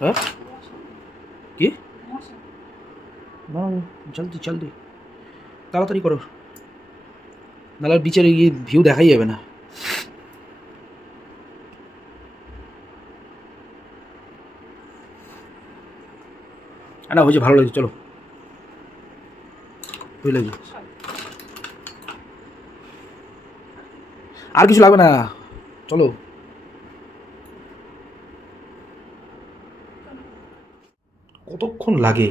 হ্যাঁ? কি? জলদি জলদি। তাড়াতাড়ি করো। নাহলে আর বিচের গিয়ে ভিউ দেখাই যাবে না। না হয়েছে, ভালো লাগছে, চলো। লাগছে আর কিছু লাগবে না। চলো। কতক্ষণ লাগে?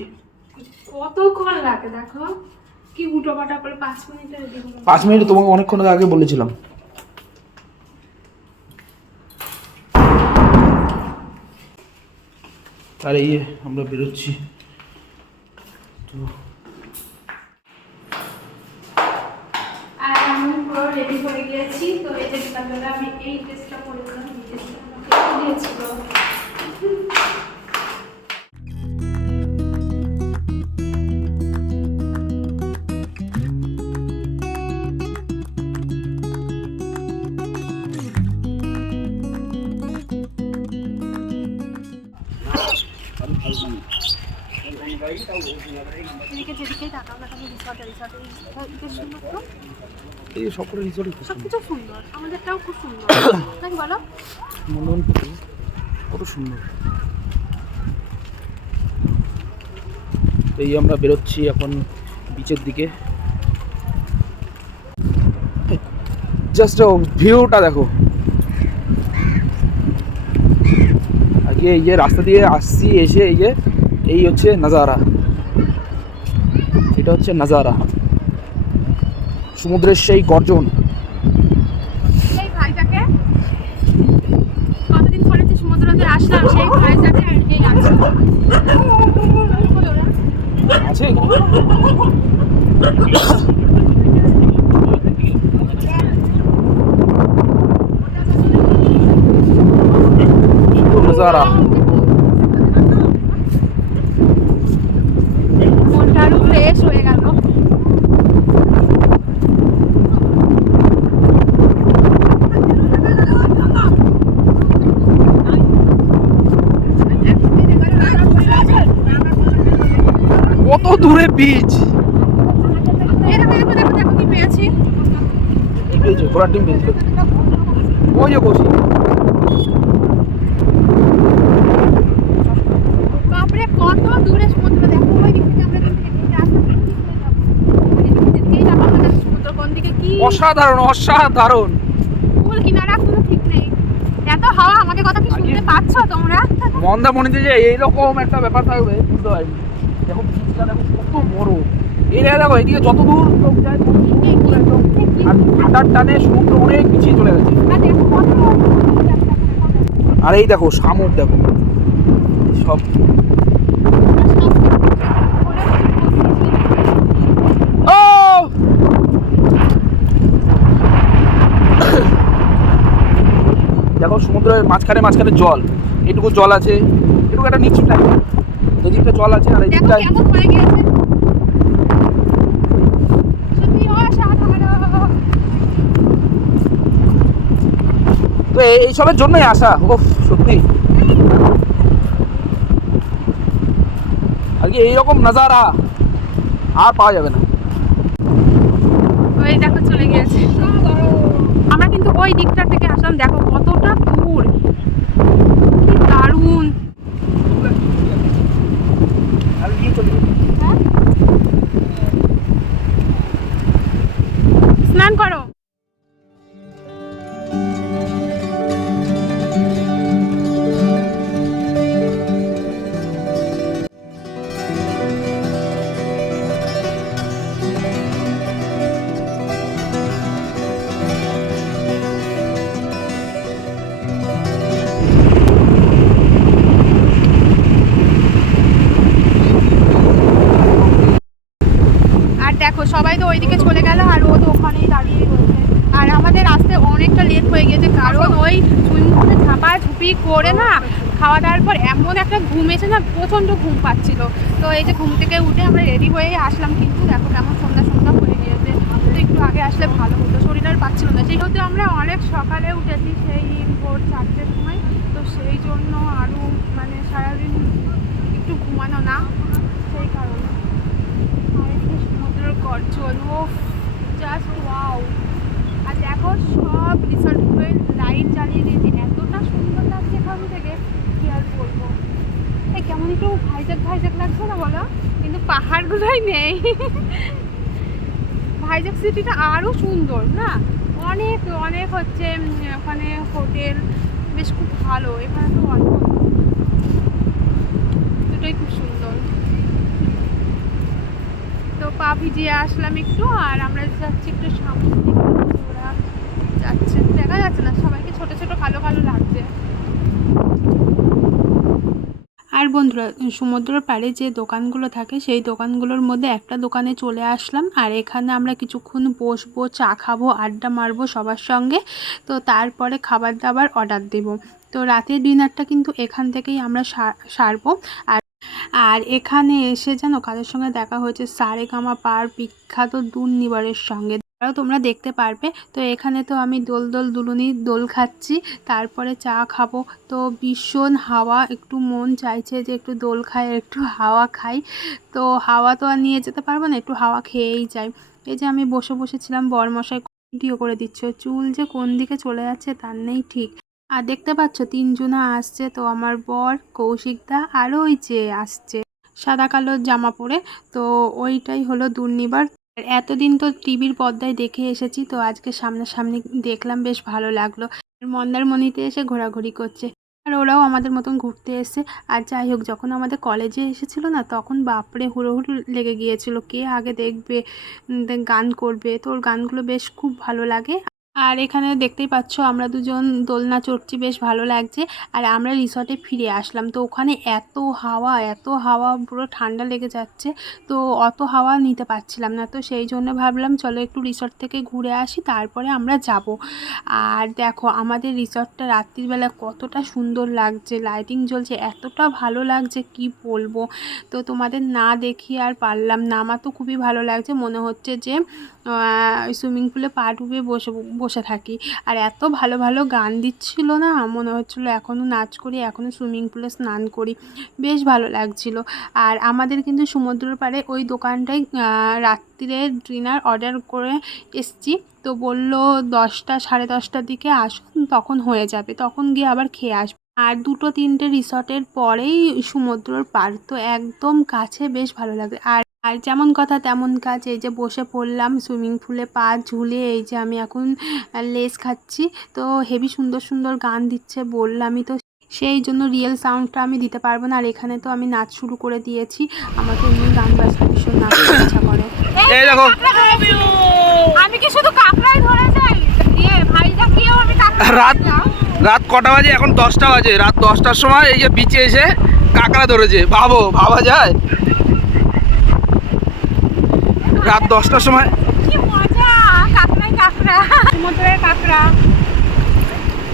কতক্ষণ লাগে দেখো? কি উটো পাটা করে পাঁচ মিনিটে পাঁচ মিনিট তোমাকে অনেকক্ষণ আগে বলেছিলাম। আর এই আমরা বেরোচ্ছি। তো রেডি হয়ে গিয়েছি। তো এই আমি এই ড্রেসটা পরেছিলাম এই ড্রেসটা আমাকে দিয়েছিল? এই যে রিসোর্টই খুব সব সুন্দর আমাদেরটাও খুব সুন্দর। নাকি বলো। মনোরম কত সুন্দর। এই আমরা বেরোচ্ছি এখন বিচের দিকে। জাস্ট ভিউটা দেখো। আগে এই যে রাস্তা দিয়ে আসছি এসে এই যে এই হচ্ছে নাজারা। এটা হচ্ছে নাজারা। সমুদ্রের সেই গর্জন। ভাইটাকে কতদিন পরে যে সমুদ্রতে আসলাম সেই ভাইটাকে আর এই আছে আছে এখানে? সুন্দর নজারা মনটা আরও ফ্রেশ হয়ে গেল কত পেয়েছি ঘোড়ার ডিম পেয়েছিল ওই যে বসি। বাপরে কত দূরে সমুদ্র দেখো ওই দিক থেকে আমরা আমাদের অসাধারণ অসাধারণ। কুল কিনারা কোনো ঠিক নেই। এত হাওয়া আমাকে কথা কি শুনতে পাচ্ছ তোমরা? মন্দামণিতে যে এইরকম একটা ব্যাপার থাকবে বুঝতে পারিনি। দেখো কত বড়। এই দেখো এদিকে যত দূর যায় আর ভাটার টানে সমুদ্র অনেক পিছিয়ে চলে গেছে। আর এই দেখো, শামুক দেখো। সব। দেখো, সমুদ্রের মাঝখানে মাঝখানে জল। এটুকু জল আছে। এটুকু একটা নিচু টাইপ এদিকটা জল আছে আর এদিকটায় অসাধারণ। তো এই- এইসবের জন্যই আসা ও সত্যি। আর কি এইরকম নাজারা আর পাওয়া যাবে না। ওই দেখো চলে গিয়েছে। আমরা কিন্তু ওই দিকটা থেকে আসলাম দেখো কতটা দূর। ঘুম এসে না প্রচণ্ড ঘুম পাচ্ছিল। তো এই যে ঘুম থেকে উঠে আমরা রেডি হয়েই আসলাম, কিন্তু দেখো কেমন সন্ধ্যা সন্ধ্যা হয়ে গিয়েছে। তো একটু আগে আসলে ভালো হতো শরীর আর পাচ্ছিল না। যেহেতু আমরা অনেক সকালে উঠেছি সেই ভোর চারটের সময়, তো সেই জন্য আরও মানে সারাদিন একটু ঘুমানো না, সেই কারণে। সমুদ্রের গর্জন ও জাস্ট ওয়াও আর দেখো সব রিসর্ট পাহাড়গুলোই নেই। ভাইজাক সিটিটা আরও সুন্দর, না? অনেক অনেক হচ্ছে ওখানে হোটেল, বেশ খুব ভালো। এখানে তো অনেক। দুটোই খুব সুন্দর। তো পা ভিজিয়ে আসলাম একটু, আর আমরা যাচ্ছি একটু সামনে ওরা যাচ্ছে। দেখা যাচ্ছে না, সবাইকে ছোট ছোট কালো কালো লাগছে। আর বন্ধুরা, সমুদ্রের পাড়ে যে দোকানগুলো থাকে, সেই দোকানগুলোর মধ্যে একটা দোকানে চলে আসলাম। আর এখানে আমরা কিছুক্ষণ বসবো, চা খাব, আড্ডা মারবো সবার সঙ্গে। তো তারপরে খাবার দাবার অর্ডার দেব। তো রাতের ডিনারটা কিন্তু এখান থেকেই আমরা সারবো। আর আর এখানে এসে যেন কাদের সঙ্গে দেখা হয়েছে, সারেগামা পার বিখ্যাত দুর্নিবারের সঙ্গে। তারাও তোমরা দেখতে পারবে। তো এখানে তো আমি দোল দোল দুলুনি দোল খাচ্ছি। তারপরে চা খাব। তো ভীষণ হাওয়া, একটু মন চাইছে যে একটু দোল খাই, একটু হাওয়া খাই। তো হাওয়া তো আর নিয়ে যেতে পারব না, একটু হাওয়া খেয়েই যাই। এই যে আমি বসে বসেছিলাম বরমশাই ভিডিও করে দিচ্ছ। চুল যে কোন দিকে চলে যাচ্ছে তার নেই ঠিক। আর দেখতে পাচ্ছ, তিনজনা আসছে। তো আমার বর কৌশিকদা আরও ওই যে আসছে, সাদা কালো জামা পরে। তো ওইটাই হলো দুর্নিবার এতদিন তো টিভির পর্দায় দেখে এসেছি, তো আজকে সামনাসামনি দেখলাম, বেশ ভালো লাগল। মন্দারমণিতে এসে ঘোরাঘুরি করছে। আর ওরাও আমাদের মতন ঘুরতে এসে আর যাই হোক, যখন আমাদের কলেজে এসেছিল না, তখন বাপরে হুড়োহুড়ো লেগে গিয়েছিল, কে আগে দেখবে গান করবে। তো ওর গানগুলো বেশ খুব ভালো লাগে। আর এখানে দেখতেই পাচ্ছ আমরা দুজন দোলনা চড়ছি, বেশ ভালো লাগছে। আর আমরা রিসর্টে ফিরে আসলাম। তো ওখানে এত হাওয়া এত হাওয়া, পুরো ঠান্ডা লেগে যাচ্ছে। তো অত হাওয়া নিতে পারছিলাম না। তো সেই জন্য ভাবলাম, চলো একটু রিসর্ট থেকে ঘুরে আসি, তারপরে আমরা যাব। আর দেখো, আমাদের রিসর্টটা রাত্রিবেলা কতটা সুন্দর লাগছে। লাইটিং জ্বলছে, এতটা ভালো লাগছে, কি বলব? তো তোমাদের না দেখি আর পারলাম না। আমার তো খুবই ভালো লাগছে। মনে হচ্ছে যে সুইমিং পুলে পা ডুবে বসে বসে থাকি। আর এত ভালো ভালো গান দিচ্ছিল না মনে হচ্ছিল এখনও নাচ করি এখনও সুইমিং পুলে স্নান করি। বেশ ভালো লাগছিল। আর আমাদের কিন্তু সমুদ্রের পাড়ে ওই দোকানটায় আহ, রাত্রিরে ডিনার অর্ডার করে এসছি। তো বলল দশটা সাড়ে দশটার দিকে আসুন তখন হয়ে যাবে। তখন গিয়ে আবার খেয়ে আসব। আর দুটো তিনটে রিসর্টের পরেই সমুদ্রের পার তো একদম কাছে বেশ ভালো লাগে। আর আর যেমন কথা তেমন কাজ এই যে বসে পড়লাম সুইমিং পুলে পা ঝুলে এই যে আমি এখন লেস খাচ্ছি তো হেভি সুন্দর সুন্দর গান দিচ্ছে বললামই তো সেই জন্য রিয়েল সাউন্ডটা আমি দিতে পারব না। আর এখানে তো আমি নাচ শুরু করে দিয়েছি আমাকে এমনি গান বাজতে ভীষণ নাচ ইচ্ছা করে। আমি কি শুধু কাঁকড়াই ধরে যাই? দিয়ে আমি রাত রাত কটা বাজে? এখন দশটা বাজে। রাত দশটার সময় এই যে বিচে এসে কাঁকড়া ধরেছে। ভাবো ভাবা যায়? রাত দশটার সময়। কাঁকড়া। সমুদ্রের কাঁকড়া।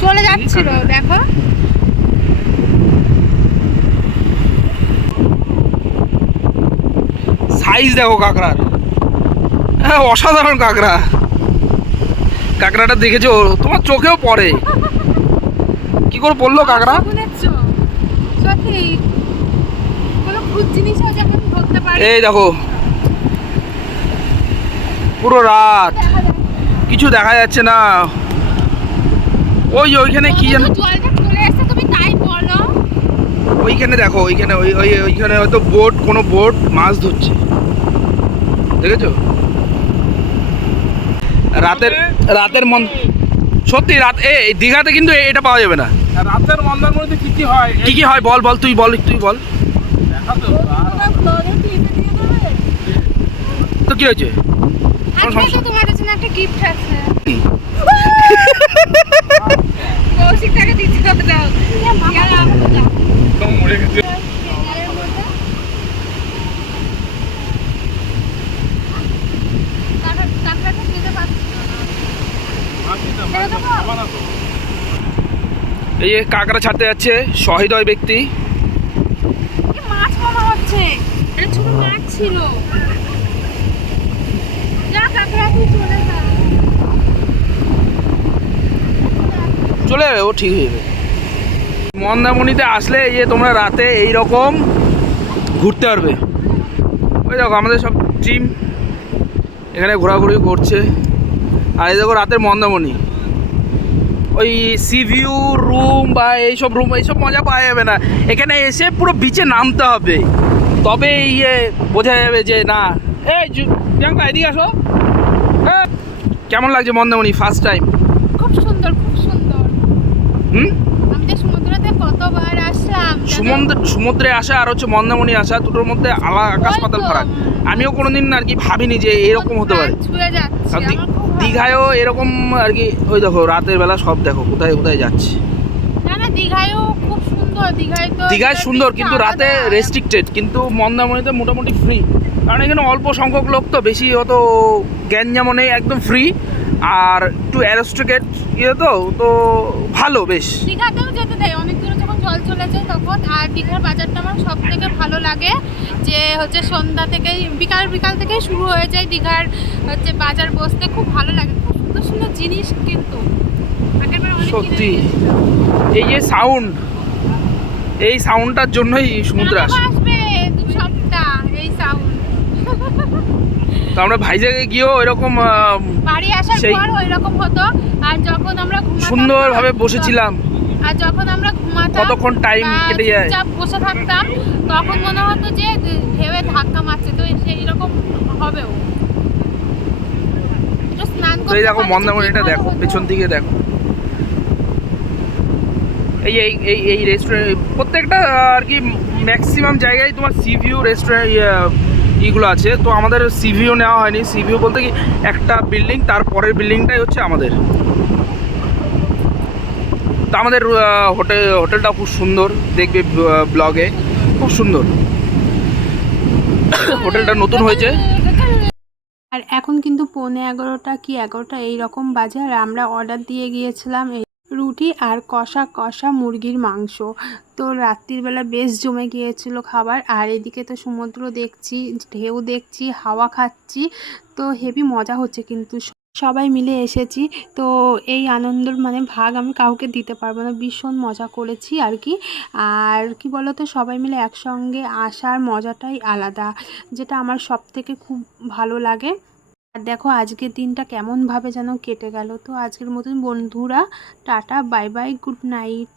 চলে যাচ্ছিল দেখো। সাইজ দেখো কাঁকড়ার। হ্যাঁ অসাধারণ কাঁকড়া। কাঁকড়াটা দেখেছ? তোমার চোখেও পড়ে। করে পড়ল কাঁকড়া। এই দেখো। পুরো রাত। কিছু দেখা যাচ্ছে না। ওই ওইখানে কি বলো। ওইখানে দেখো ওইখানে ওই ওই ওইখানে হয়তো বোট কোনো বোট মাছ ধরছে। দেখেছ? রাতের রাতের মন সত্যি রাত এ এই দীঘাতে কিন্তু এ- এটা পাওয়া যাবে না। রাতের মন্দারমণিতে কি কি হয়? কি কি হয় বল বল তুই বল তুই বল। তো কি হয়েছে? কোনো আজকে তো সমস্যা তোমাদের জন্য একটা গিফট আছে। কৌশিকটাকে দিতে হবে দাও দাও। মরে গেছে কাঁকড়া- কাঁকড়াটা দিতে পারছি না। ছেড়ে দেবো? আবার আসো। এই যে কাঁকড়া ছাড়তে যাচ্ছে সহৃদয় ব্যক্তি। মাছ হচ্ছে। এটা ছোট মাছ ছিল। যা কাঁকড়া তুই চলে যা। চলে যাবে ও ঠিক হয়ে যাবে। মন্দারমণিতে আসলে এই যে তোমরা রাতে এই রকম ঘুরতে পারবে। ওই দেখো আমাদের সব টিম এখানে ঘোরাঘুরি করছে। আর এই দেখো রাতের মন্দারমণি। ওই সি ভিউ রুম বা এইসব রুম এইসব মজা পাওয়া যাবে না। এখানে এসে পুরো বিচে নামতে হবে। তবে ইয়ে বোঝা যাবে যে না। এই প্রিয়াঙ্কা এদিকে আসো। হ্যাঁ। কেমন লাগছে মন্দামণি ফার্স্ট টাইম খুব সুন্দর খুব সুন্দর। হুম? সমুদ্রতে কতবার আসলাম। সমুদ্র সমুদ্রে আসা আর হচ্ছে মন্দামণি আসা দুটোর মধ্যে আলা আকাশ পাতাল ফারাক আমিও কোনোদিন আর কি ভাবিনি যে এরকম হতে পারে। দীঘায়ও এরকম আর কি ওই দেখো রাতের বেলা সব দেখো কোথায় কোথায় যাচ্ছে। দীঘায় সুন্দর কিন্তু রাতে রেস্ট্রিক্টেড কিন্তু মন্দারমণিতে মোটামুটি ফ্রি কারণ এখানে অল্প সংখ্যক লোক তো বেশি অত জ্ঞান যেমন একদম ফ্রি আর একটু অ্যারোস্ট্রিকেট ইয়ে তো তো ভালো বেশ। দীঘাতেও যেতে দেয় অনেক দূরে যায় তখন আর দীঘার বাজারটা আমার সব থেকে ভালো লাগে যে হচ্ছে সন্ধ্যা থেকে বিকাল বিকাল থেকেই শুরু হয়ে যায় দীঘার হচ্ছে বাজার বসতে। খুব ভালো লাগে খুব সুন্দর সুন্দর জিনিস কিন্তু। সত্যি। এই যে সাউন্ড এই সাউন্ডটার জন্যই সমুদ্রে আসবে দু সপ্তাহ এই সাউন্ড তো আমরা ভাইজাগে গিয়েও এরকম বাড়ি আসার পর ওই রকম হতো আর যখন আমরা সুন্দরভাবে বসেছিলাম। আর যখন আমরা ঘুমাতাম কতক্ষণ বা কেটে যায়। চুপচাপ বসে থাকতাম তখন মনে হতো যে ঢেউয়ে ধাক্কা মারছে তো সেই রকম হবেও। তো এই দেখো মন্দারমণিটা দেখো পেছন দিকে দেখো। এই এই এই এই রেস্টুরেন্ট প্রত্যেকটা আর কি ম্যাক্সিমাম জায়গায় তোমার সি ভিউ রেস্টুরেন্ট ইগুলো আছে। তো আমাদের সিভিউ নেওয়া হয়নি। সি ভিউ বলতে কি একটা বিল্ডিং তার পরের বিল্ডিংটাই হচ্ছে আমাদের। তো আমাদের হোটেল, হোটেলটা খুব সুন্দর। দেখবে ব্লগে খুব সুন্দর। হোটেলটা নতুন হয়েছে। আর এখন কিন্তু পৌনে এগারোটা কি এগারোটা এইরকম বাজে আর আমরা অর্ডার দিয়ে গিয়েছিলাম রুটি আর কষা কষা মুরগির মাংস। তো রাত্রিবেলা বেশ জমে গিয়েছিল খাবার। আর এদিকে তো সমুদ্র দেখছি, ঢেউ দেখছি, হাওয়া খাচ্ছি। তো হেভি মজা হচ্ছে কিন্তু সবাই মিলে এসেছি। তো এই আনন্দের মানে ভাগ আমি কাউকে দিতে পারব না। ভীষণ মজা করেছি আর কি। আর কি বলতো, সবাই মিলে একসঙ্গে আসার মজাটাই আলাদা, যেটা আমার সব থেকে খুব ভালো লাগে। আর দেখো, আজকের দিনটা কেমনভাবে যেন কেটে গেল। তো আজকের মতন বন্ধুরা, tata bye bye good night.